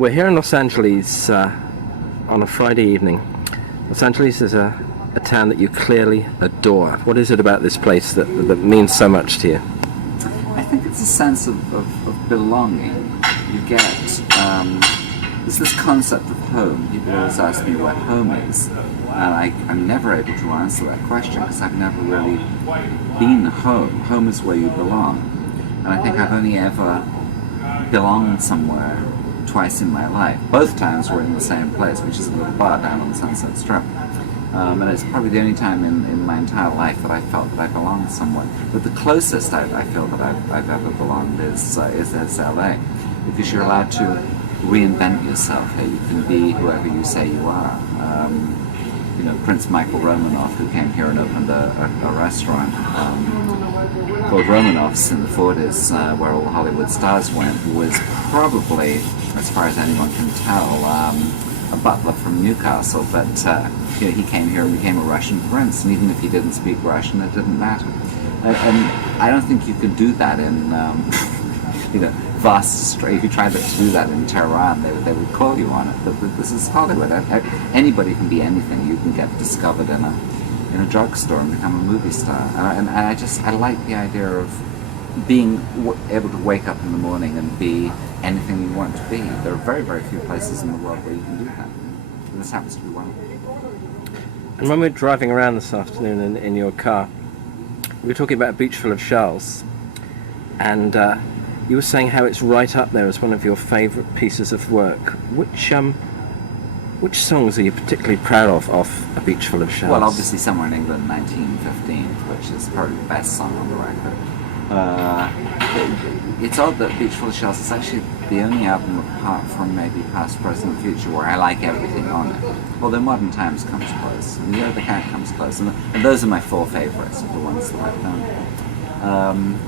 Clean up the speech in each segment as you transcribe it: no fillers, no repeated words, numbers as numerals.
We're here in Los Angeles on a Friday evening. Los Angeles is a town that you clearly adore. What is it about this place that means so much to you? I think it's a sense of belonging. You get, there's this concept of home. People always ask me what home is, and I'm never able to answer that question because I've never really been home. Home is where you belong. And I think I've only ever belonged somewhere twice in my life. Both times were in the same place, which is a little bar down on the Sunset Strip. And it's probably the only time in my entire life that I felt that I belonged somewhere. But the closest I feel that I've ever belonged is LA, because you're allowed to reinvent yourself here. You can be whoever you say you are. Prince Michael Romanoff, who came here and opened a restaurant called Romanoff's in the 40s, where all the Hollywood stars went, was probably, as far as anyone can tell, a butler from Newcastle, but he came here and became a Russian prince, and even if he didn't speak Russian, it didn't matter. And I don't think you could do that in, if you tried to do that in Tehran, they would call you on it. But this is Hollywood. Anybody can be anything. You can get discovered in a drugstore and become a movie star. And I like the idea of being able to wake up in the morning and be anything you want to be. There are very, very few places in the world where you can do that. And this happens to be one. And when we're driving around this afternoon in your car, we were talking about a beach full of shells, and you were saying how it's right up there as one of your favourite pieces of work. Which songs are you particularly proud of A Beach Full of Shells? Well, obviously Somewhere in England, 1915, which is probably the best song on the record. It's odd that Beach Full of Shells is actually the only album, apart from maybe Past, Present, Future, where I like everything on it. Although Modern Times comes close, and The Other Cat comes close, and those are my four favourites of the ones that I've done.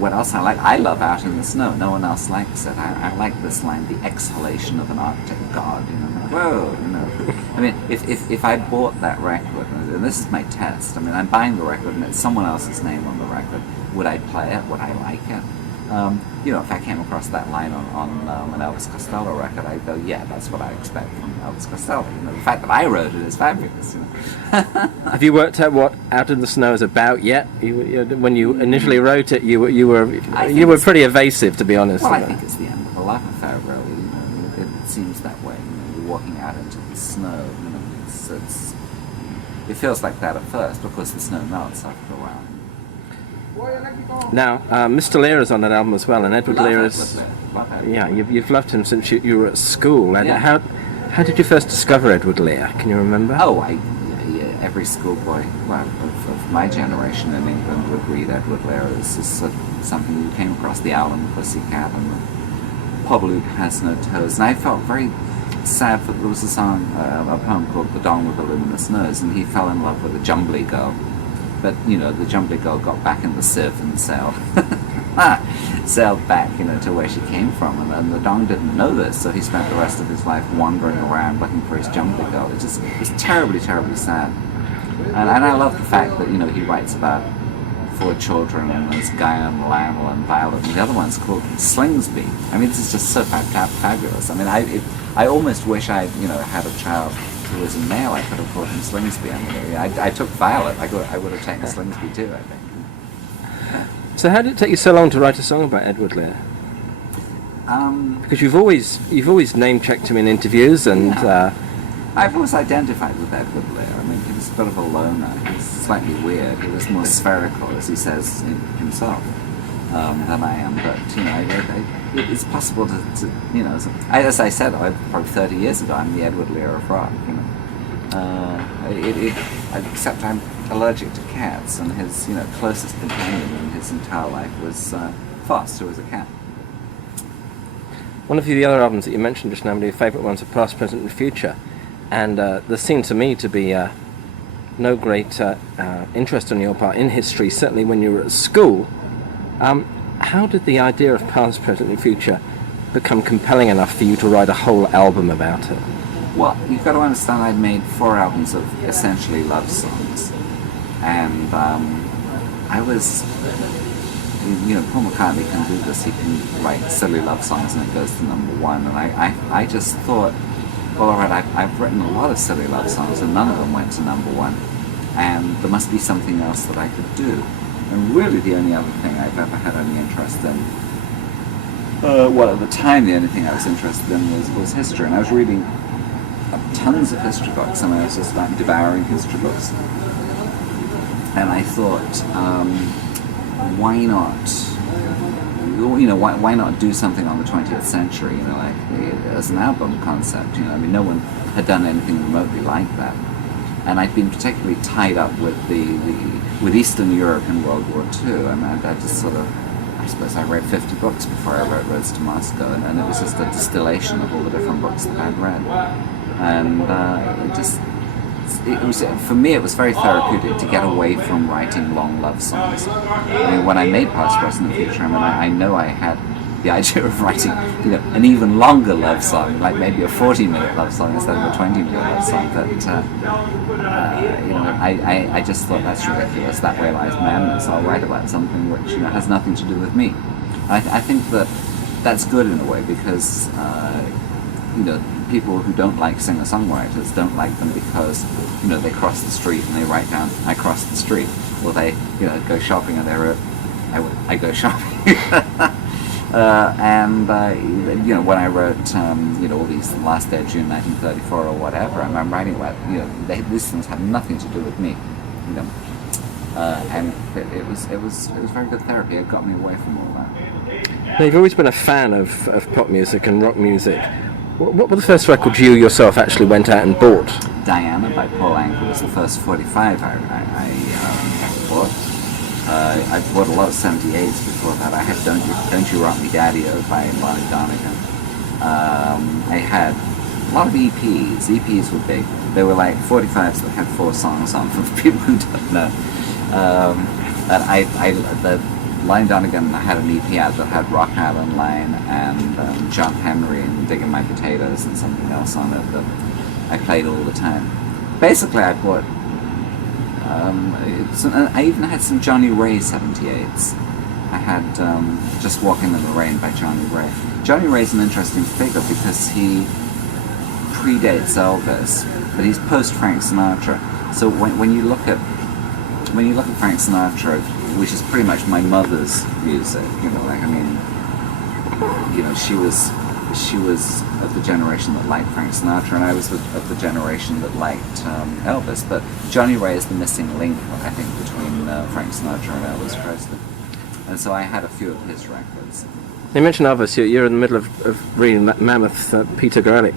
What else I like? I love Out in the Snow. No one else likes it. I like this line, the exhalation of an Arctic god. Whoa, I mean, if I bought that record, and this is my test. I mean, I'm buying the record, and it's someone else's name on the record. Would I play it? Would I like it? If I came across that line on an Elvis Costello record, I'd go, yeah, that's what I expect from Elvis Costello. The fact that I wrote it is fabulous. Have you worked out what Out in the Snow is about yet? When you initially wrote it, you were pretty evasive, to be honest. Well, I think it's the end of a love affair, really. It seems that way. You're walking out into the snow. It feels like that at first, because the snow melts after a while. Now, Mr. Lear is on that album as well, and Edward Lear is... Yeah, you've loved him since you were at school. And yeah. How did you first discover Edward Lear? Can you remember? Oh, every schoolboy of my generation in England would read Edward Lear as something you came across, the Owl and the Pussycat and the Pobble Who Has No Toes. And I felt very sad that there was a song, a poem called The Dawn with the Luminous Nose, and he fell in love with a Jumbly girl. But, the Jumbly girl got back in the sieve and sailed back, to where she came from. And the Dong didn't know this, so he spent the rest of his life wandering around looking for his Jumbly girl. It was terribly, terribly sad. And I love the fact that, he writes about 4 children, and there's Guyon, Lionel, and Violet, and the other one's called Slingsby. I mean, this is just so fabulous. I mean, I almost wish I, had a child who was a male. I could have called him Slingsby. I took Violet. I would have taken Slingsby too, I think. So how did it take you so long to write a song about Edward Lear? Because you've always name-checked him in interviews, and... Yeah. I've always identified with Edward Lear. I mean, he was a bit of a loner. He was slightly weird. He was more spherical, as he says himself, than I am. But, it's possible to as I said, probably 30 years ago, I'm the Edward Lear of rock, except I'm allergic to cats, and his, closest companion in his entire life was Foss, who was a cat. One of the other albums that you mentioned just now, one of your favourite ones, are Past, Present and Future. And there seemed to me to be no great interest on your part in history, certainly when you were at school. How did the idea of Past, Present and Future become compelling enough for you to write a whole album about it? Well, you've got to understand I'd made 4 albums of essentially love songs. And I was Paul McCartney can do this. He can write silly love songs and it goes to number one. And I just thought, well, all right, I've written a lot of silly love songs and none of them went to number one. And there must be something else that I could do. And really the only other thing I've ever had any interest in, well, at the time the only thing I was interested in was history. And I was reading tons of history books, and I was just like devouring history books. And I thought, why not? Why not do something on the 20th century? Like as an album concept. I mean, no one had done anything remotely like that. And I'd been particularly tied up with with Eastern Europe in World War II. I mean, I just sort of, I suppose I read 50 books before I wrote Roads to Moscow, and it was just a distillation of all the different books that I'd read. And it was, for me, it was very therapeutic to get away from writing long love songs. I mean, when I made Past, Present, and Future, I mean, I know I had the idea of writing, an even longer love song, like maybe a 40-minute love song instead of a 20-minute love song. But I just thought that's ridiculous. That way lies madness. I'll write about something which has nothing to do with me. I think that's good in a way because people who don't like singer-songwriters don't like them because they cross the street and they write down "I crossed the street," or they go shopping and they wrote I go shopping. When I wrote all these Last Day of June 1934 or whatever, I'm writing about these things have nothing to do with me, and it was very good therapy. It got me away from all that. Now, you've always been a fan of pop music and rock music. What were the first records you yourself actually went out and bought? Diana by Paul Anka was the first 45 I bought. I bought a lot of 78s before that. I had Don't You Rock Me Daddy-O by Lonnie Donegan. I had a lot of EPs. EPs were big. They were like 45s that had 4 songs on for people who don't know. The Lonnie Donegan had an EP out that had Rock Island Line and John Henry and Digging My Potatoes and something else on it that I played all the time. Basically, I bought I even had some Johnny Ray 78s. I had Just Walking in the Rain by Johnny Ray. Johnny Ray's an interesting figure because he predates Elvis, but he's post Frank Sinatra. So when you look at Frank Sinatra, which is pretty much my mother's music, she was of the generation that liked Frank Sinatra, and I was of the generation that liked Elvis. But Johnny Ray is the missing link, I think, between Frank Sinatra and Elvis Presley. And so I had a few of his records. You mentioned Elvis. You're in the middle of reading that mammoth Peter Gerlich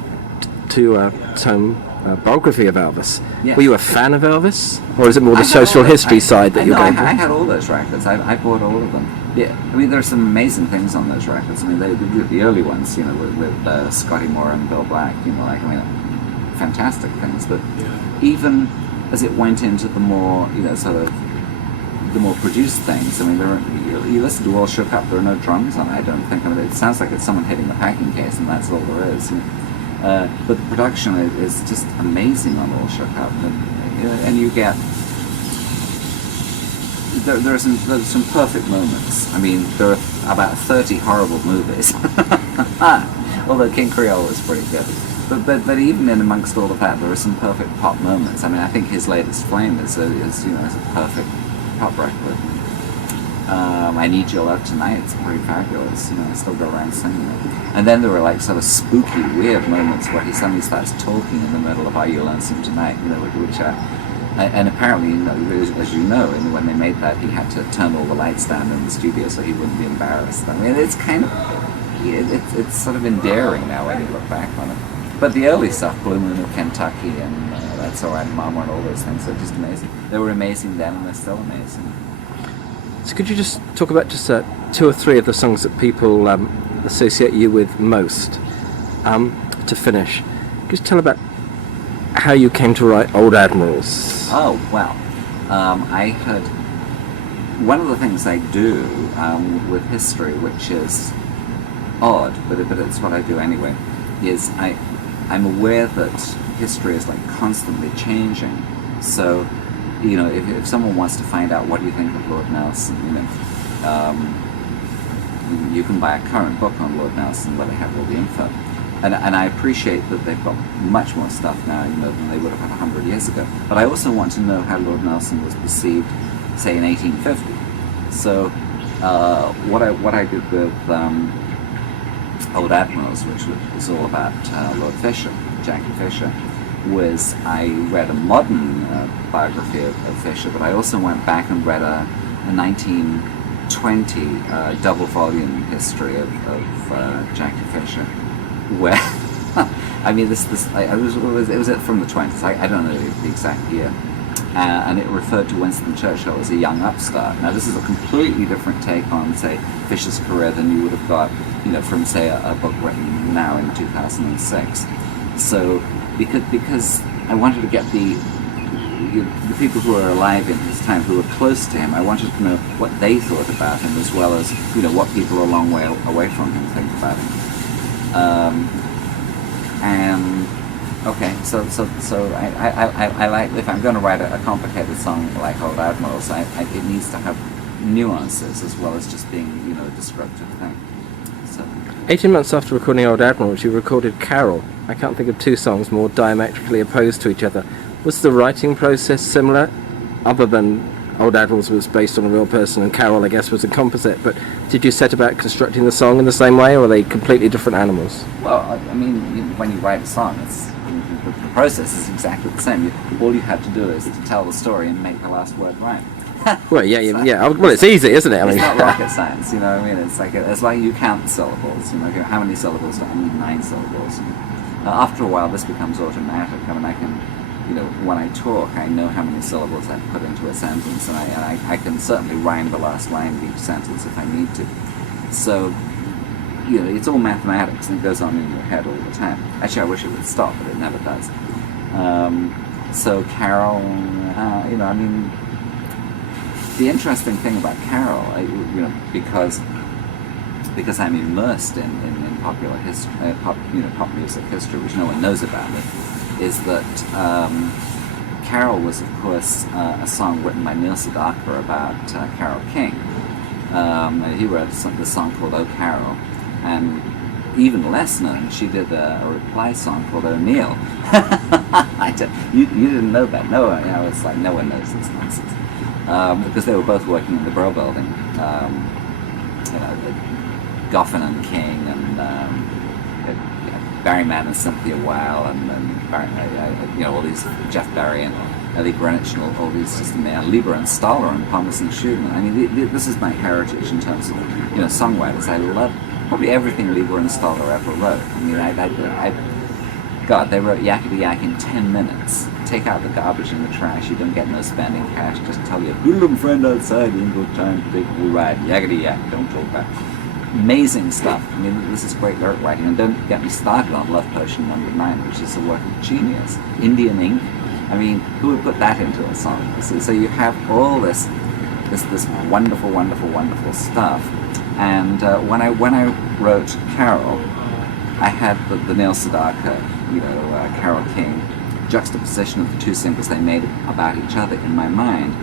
tome biography of Elvis. Yes. Were you a fan of Elvis, or is it more the social history side that you're going for? I had all those records. I bought all of them. Yeah, I mean, there are some amazing things on those records. I mean, the early ones, with Scotty Moore and Bill Black, fantastic things. But even as it went into the more, the more produced things, I mean, you listen to All Shook Up, there are no drums on it, I don't think. I mean, it sounds like it's someone hitting the packing case, and that's all there is. But the production is just amazing on All Shook Up, and you get there's some perfect moments. I mean, there are about 30 horrible movies, although King Creole was pretty good. But even in amongst all of that, there are some perfect pop moments. I mean, I think his latest Flame is a perfect pop record. I Need Your Love Tonight, it's pretty fabulous. I still go around singing it. And then there were like sort of spooky, weird moments where he suddenly starts talking in the middle of Are You Lonesome Tonight, which and apparently, as you know, when they made that, he had to turn all the lights down in the studio so he wouldn't be embarrassed. I mean, it's kind of, it's sort of endearing now when you look back on it. But the early stuff, Blue Moon of Kentucky and That's Alright Mama and all those things, are just amazing. They were amazing then and they're still amazing. So could you just talk about just 2 or 3 of the songs that people associate you with most, to finish? Just tell about how you came to write Old Admirals. Oh, well, I had, one of the things I do with history, which is odd, but it's what I do anyway, is I'm aware that history is like constantly changing. So, if someone wants to find out what do you think of Lord Nelson, You can buy a current book on Lord Nelson where they have all the info. And I appreciate that they've got much more stuff now, than they would have had 100 years ago. But I also want to know how Lord Nelson was perceived, say, in 1850. So what I did with Old Admirals, which was all about Lord Fisher, Jackie Fisher, was I read a modern biography of Fisher, but I also went back and read a 1920 double volume history of Jackie Fisher, where I mean it was from the 20s. I don't know the exact year, and it referred to Winston Churchill as a young upstart. Now this is a completely different take on, say, Fisher's career than you would have got, from, say, a book written now in 2006. So because I wanted to get the people who were alive in his time, who were close to him, I wanted to know what they thought about him, as well as what people a long way away from him think about him. And okay, so I like, if I'm going to write a complicated song like Old Admirals, it needs to have nuances as well as just being a descriptive thing. So 18 months after recording Old Admirals, you recorded Carol. I can't think of two songs more diametrically opposed to each other. Was the writing process similar, other than Old Admirals was based on a real person and Carol, I guess, was a composite, but did you set about constructing the song in the same way, or are they completely different animals? Well, I mean, when you write a song, the process is exactly the same. All you have to do is to tell the story and make the last word rhyme. Well, yeah. Well, it's easy, isn't it? It's not rocket science, what I mean? It's like you count syllables. How many syllables do I need? 9 syllables. After a while, this becomes automatic. I mean, I can, when I talk, I know how many syllables I put into a sentence, and I can certainly rhyme the last line of each sentence if I need to. So, it's all mathematics, and it goes on in your head all the time. Actually, I wish it would stop, but it never does. So Carol, I mean, the interesting thing about Carol, because I'm immersed in popular history, pop music history, which no one knows about it, is that Carol was, of course, a song written by Neil Sedaka about Carole King. He wrote the song called "Oh Carol," and even less known, she did a reply song called "O'Neill." You didn't know that? No, it's like no one knows this nonsense. Because they were both working in the Brill Building, Goffin and King, and Barry Mann and Cynthia Weil, and all these, Jeff Barry and Ellie Greenwich, and all these, just Lieber and Stoller and Thomas and Schumann. I mean, this is my heritage in terms of songwriters. I love probably everything Lieber and Stoller ever wrote. I mean, God, they wrote Yakety Yak in 10 minutes. Take out the garbage and the trash, you don't get no spending cash. Just tell your hoodlum friend outside, ain't got time to take a ride. Yakety Yak, don't talk about it. Amazing stuff. I mean, this is great lyric writing. And don't get me started on Love Potion No. 9, which is a work of genius. Indian Ink. I mean, who would put that into a song? So you have all this wonderful, wonderful, wonderful stuff. And when I wrote Carol, I had the Neil Sedaka, Carole King juxtaposition of the two singles they made about each other in my mind.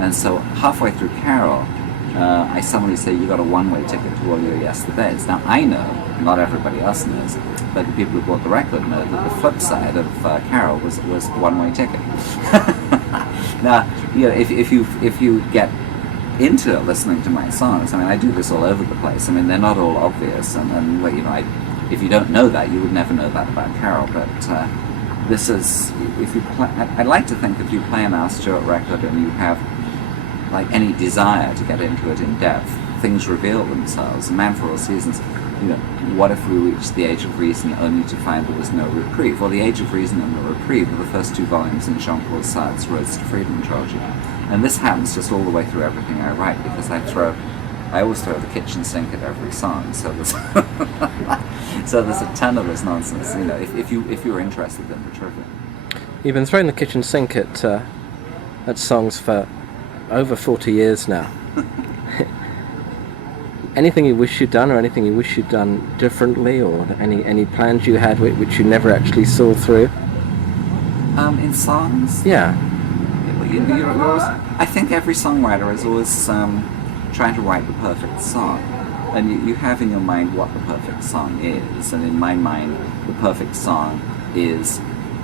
And so halfway through Carol, I suddenly say, you got a one-way ticket to all your yesterdays. Now I know, not everybody else knows, but the people who bought the record know that the flip side of Carol was one-way ticket. Now, if you get into listening to my songs, I mean, I do this all over the place. I mean, they're not all obvious, and if you don't know that, you would never know that about Carol. But this is, I'd like to think if you play an Al Stewart record and you have like any desire to get into it in depth, things reveal themselves. A Man for All Seasons, what if we reached the Age of Reason only to find there was no reprieve? Well, the Age of Reason and the Reprieve are the first 2 volumes in Jean-Paul Sartre's Roads to Freedom trilogy. And this happens just all the way through everything I write, because I always throw the kitchen sink at every song. So there's so there's a ton of this nonsense. If you're interested in the trivia. You've been throwing the kitchen sink at songs for over 40 years now. Anything you wish you'd done, or anything you wish you'd done differently, or any plans you had which you never actually saw through? In songs? Yeah. I think every songwriter is always trying to write the perfect song. And you have in your mind what the perfect song is, and in my mind, the perfect song is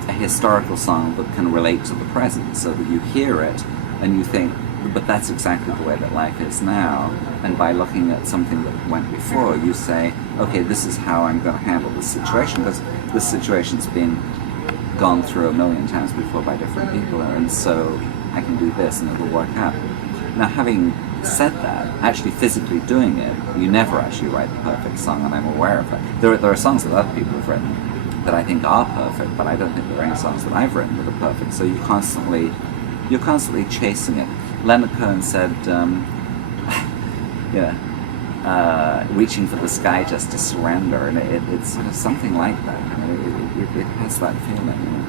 a historical song that can relate to the present, so that you hear it and you think, but that's exactly the way that life is now. And by looking at something that went before, you say, okay, this is how I'm going to handle this situation, because this situation's been gone through a million times before by different people, and so I can do this and it'll work out. Now, having said that, actually physically doing it, you never actually write the perfect song, and I'm aware of that. There are songs that other people have written that I think are perfect, but I don't think there are any songs that I've written that are perfect. So you're constantly chasing it. Leonard Cohen said, reaching for the sky just to surrender, and it's sort of something like that. It has that feeling.